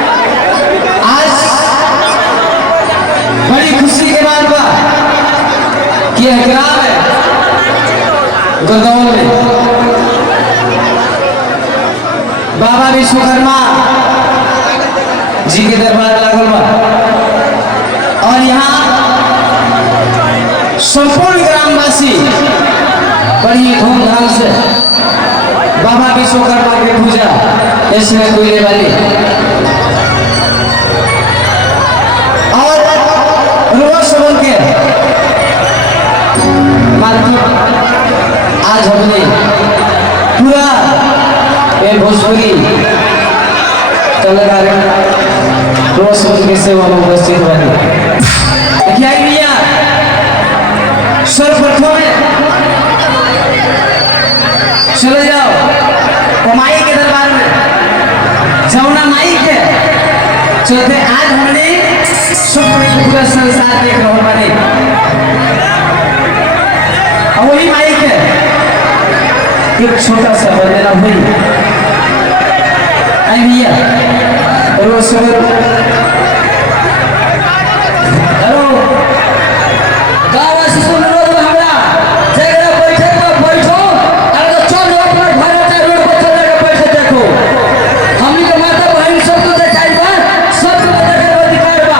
आज बड़ी खुशी के बाद कि एहतराम है गंदौल में बाबा विश्वकर्मा जी के दरबार लागल बा और यहाँ संपूर्ण ग्रामवासी बड़ी धूमधाम से बाबा विश्वकर्मा की पूजा इसमें कोई वाली और रोज सुबह के आज हमने पूरा ये भोजपुरी कलाकार रोज सुबह के सेवा में उपस्थित बने क्या भैया सर्वप्रथम चले जाओ माई के दरबार में जमुना माई के चलते आज हमने पूरा संसार देख रहे बने वही माई के एक छोटा सा बदला हुई भैया रोज हेलो गाँव से सुन लो हमरा जगह बैठे तो बैठो अगर तो चलो अपना घर रोड पर चल के बैठे देखो हमनी के माता बहन सब तो देखाई बा सब तो देखे अधिकार बा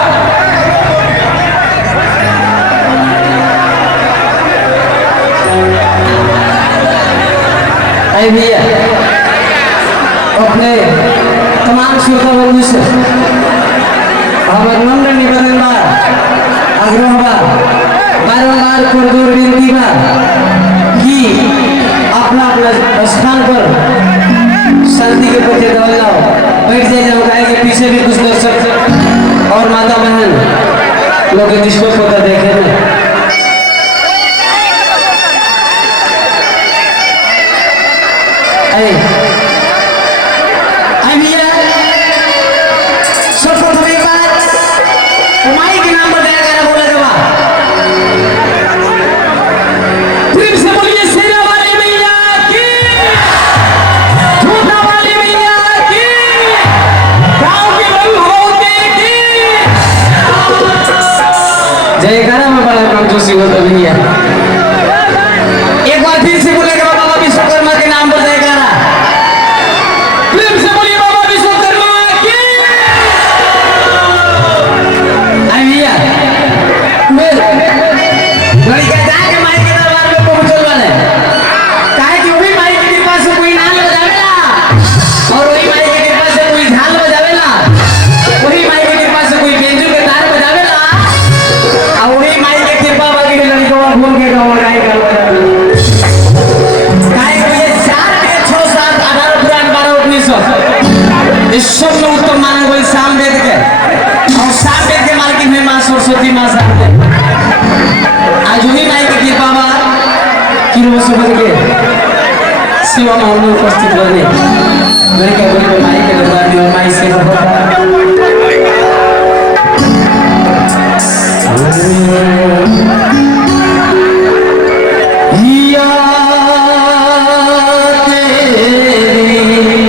आई भैया अपने तमाम श्रोता बंधु से हमारे नम्र निवेदन बा आग्रह बा बारंबार करजोर विनती बा कि अपना अपना स्थान पर शांति के पथे दौड़ जाओ बैठ जाए जाओ गाय के पीछे भी कुछ दर्शक और माता बहन लोग निष्पक्ष होकर देखे भैया सर्वप्रथम एक बार माई के नाम पर गाया गाना बोला जब प्रेम से बोलिए सेना वाली मैया की झूठा वाली मैया की गाँव के बंधुओं की जयकारा में बड़ा काम जोशी होता भैया एक बार फिर से बोलेगा बाबा विश्वकर्मा के नाम पर जयकारा प्रेम से बोलिए बाबा विश्वकर्मा की भैया मेरे बड़ी के जाके माई के दरबार में पहुंचल वाले काहे कि वही माई की कृपा से कोई नाल बजावेला और वही माई की कृपा से कोई झाल बजावेला वही माई की कृपा से कोई बेंजू के तार बजावेला और वही माई की कृपा बाकी के लड़कों भूल के गाँव गाय कर इस सब में उत्तम माना कोई साम वेद के और साम वेद के मालकिन है माँ सरस्वती माँ सामने आज वही माई के कृपा बा कि रोज सुबह के सेवा में हम लोग उपस्थित बने